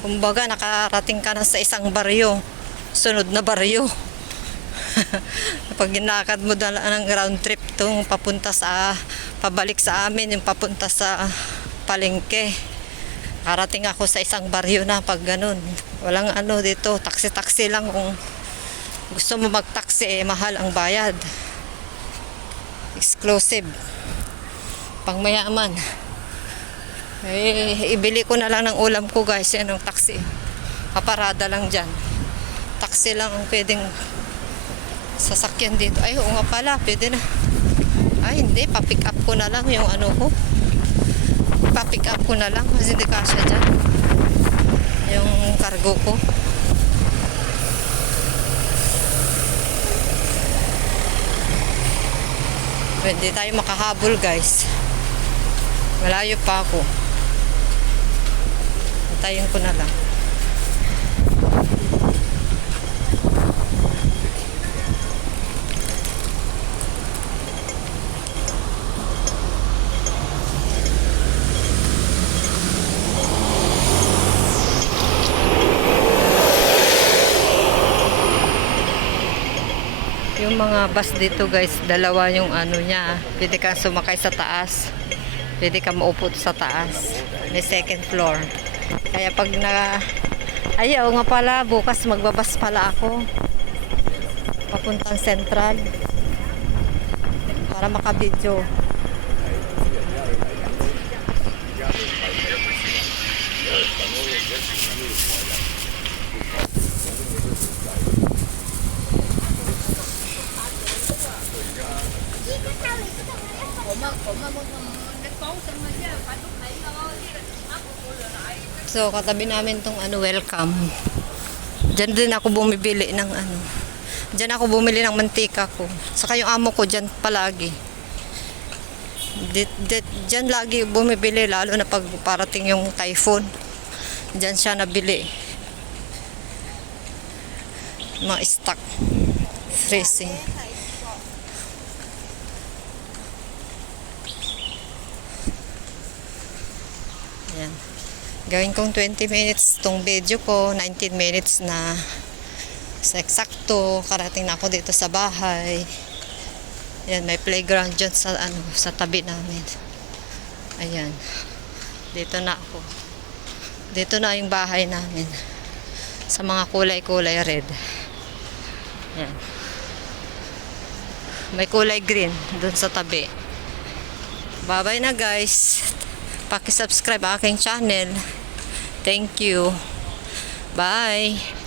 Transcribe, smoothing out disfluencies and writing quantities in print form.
Kumbaga, nakarating ka na sa isang baryo. Sunod na baryo. Pag ginakad mo dala ng round trip tong pabalik sa amin, yung papunta sa palengke. Karating ako sa isang baryo na pag ganun. Walang ano dito, taxi-taxi lang. Kung gusto mo mag-taxi, mahal ang bayad. Exclusive. Pang mayaman. Ibili ko na lang ng ulam ko guys, yan ang taxi. Kaparada lang dyan. Taxi lang ang pwedeng sasakyan dito. Ay, oo nga pala, pwede na. Ay, hindi, pa-pick up ko na lang yung ano ko. Pa-pick up ko na lang kasi hindi kasya dyan. Yung cargo ko. Hindi tayo makahabol guys. Malayo pa ako. Antayin ko na lang. Yung mga bus dito guys, dalawa yung ano niya. Pwede kang sumakay sa taas. Pwede kang maupo sa taas. May second floor. Kaya pag ayaw nga pala, bukas magbabas pala ako. Papuntang Central. Para makabidyo. So, katabi namin tong welcome. Diyan din ako bumibili ng Diyan ako bumili ng mantika ko. Saka yung amo ko diyan palagi. Diyan lagi bumibili lalo na pag parating yung typhoon. Diyan siya nabili. Mga stock. Freezing. Yan. Gawin kong 20 minutes tong video ko, 19 minutes na sa eksakto. Karating na ako dito sa bahay. Yan, may playground dyan sa tabi namin. Ayan. Dito na ako. Dito na yung bahay namin. Sa mga kulay-kulay red. Yan. May kulay green dun sa tabi. Bye-bye na guys. Paki-subscribe aking channel. Thank you. Bye.